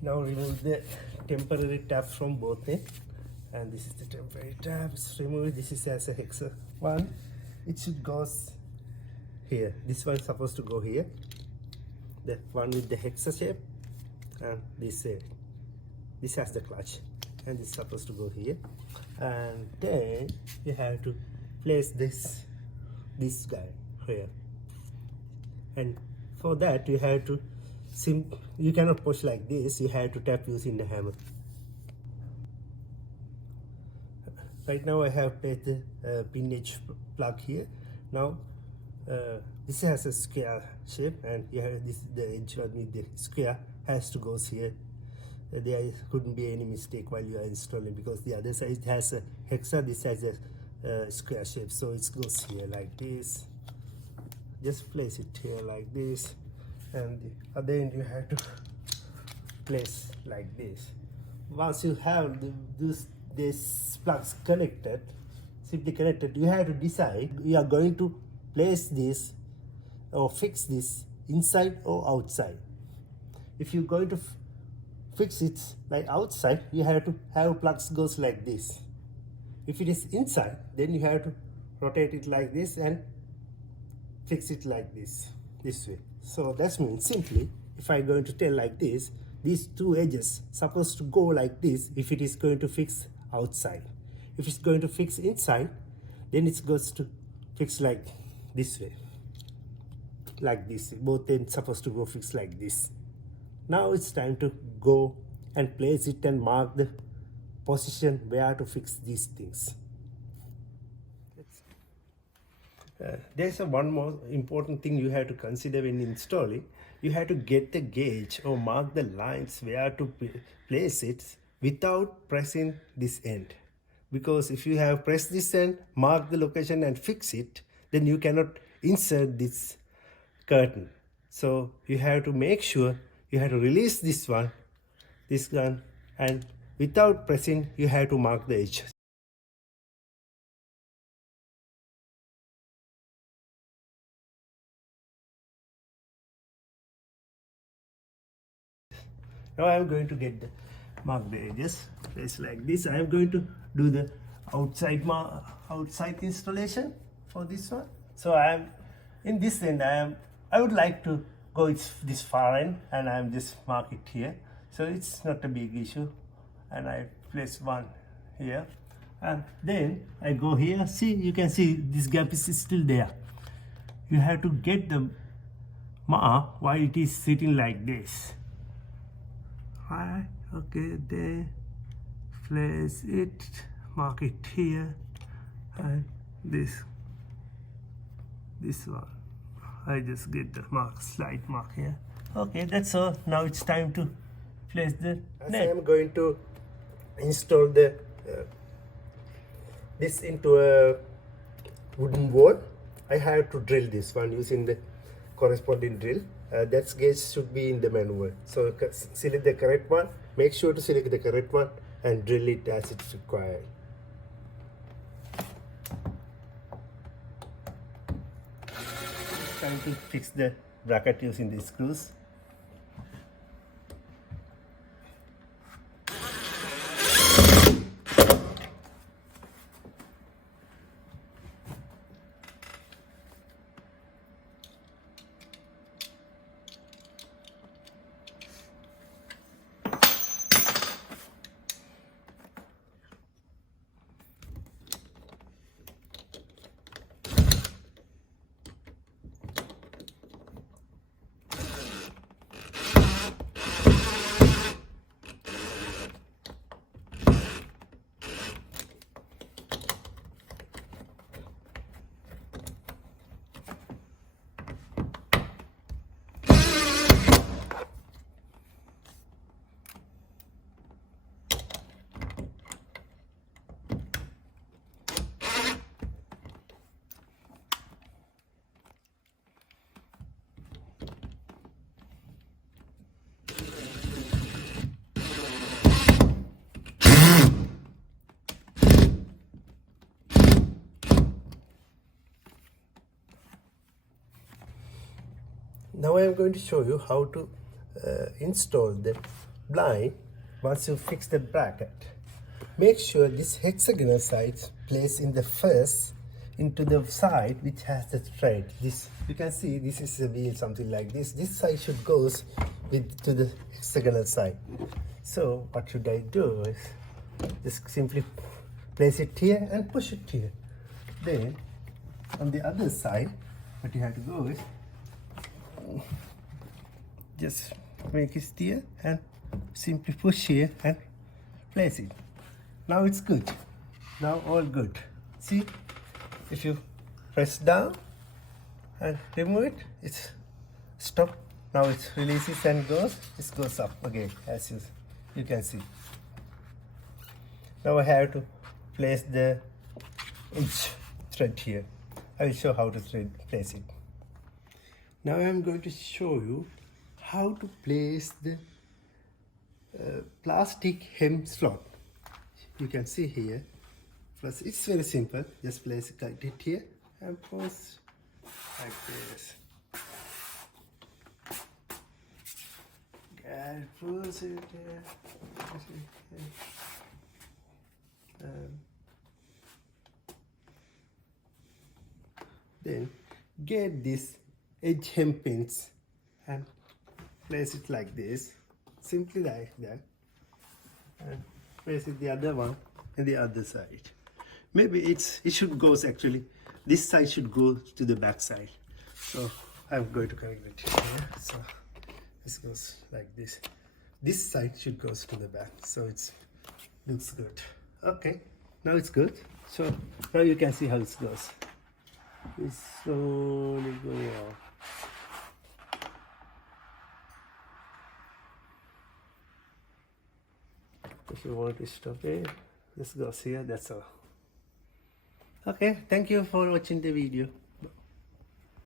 Now remove the temporary tabs from both ends, and this is the temporary tabs. Remove it. This is as a hexa one. It should goes here. This one is supposed to go here. The one with the hexa shape, and this has the clutch, and this is supposed to go here. And then you have to place this guy here, and for that you have to you cannot push like this. You have to tap using the hammer. Right now I have placed the pin edge plug here. Now this has a square shape, and you have the edge with the square has to go here. There couldn't be any mistake while you are installing, because the other side has a hexa, this has a square shape, so it goes here like this. Just place it here like this, and the other end you have to place like this. Once you have this plugs connected, simply connected, you have to decide you are going to place this or fix this inside or outside. If you're going to fix it like outside, you have to have plugs goes like this. If it is inside, then you have to rotate it like this and fix it like this way. So that means simply, if I'm going to tell like this, these two edges supposed to go like this if it is going to fix outside. If it's going to fix inside, then it goes to fix like this way, like this. Both ends supposed to go fix like this. Now it's time to go and place it and mark the position where to fix these things. There's one more important thing you have to consider when installing. You have to get the gauge or mark the lines where to place it without pressing this end. Because if you have pressed this end, mark the location and fix it, then you cannot insert this curtain. So you have to make sure you have to release this one, and without pressing, you have to mark the edge. Now I am going to mark the edges. Place like this. I am going to do the outside installation for this one. So I am in this end. I would like to go this far end, and I am just mark it here. So it's not a big issue, and I place one here, and then I go here. See, you can see this gap is still there. You have to get the mark while it is sitting like this. Right, okay, there, place it, mark it here, and this one. I just get the slight mark here. Okay, that's all. Now it's time to place the net. I am going to install this into a wooden wall. I have to drill this one using the corresponding drill. That gauge should be in the manual. So select the correct one. Make sure to select the correct one and drill it as it's required. Time to fix the bracket using the screws. Now I am going to show you how to install the blind, once you fix the bracket, make sure this hexagonal side placed in the first into the side which has the thread. This you can see this is a wheel, something like this. This side should goes with to the hexagonal side. So what should I do is just simply place it here and push it here. Then on the other side, what you have to do is just make it here and simply push here and place it. Now it's good. Now all good. See, if you press down and remove it, it's stop. Now it releases and goes. It goes up again, as you can see. Now I have to place the edge thread here. I will show how to place it. Now I am going to show you how to place the plastic hem slot. You can see here. First, it's very simple. Just place it like it here and push like this. And push it here. Push it here. Then get this edge hem pins and place it like this, simply like that, and place it the other one and the other side. Maybe it should go actually. This side should go to the back side. So I'm going to connect it here. So this goes like this. This side should go to the back. So it looks good. Okay, now it's good. So now you can see how it goes. It's slowly going off. If you want to stop it, just goes here, that's all. Okay, thank you for watching the video.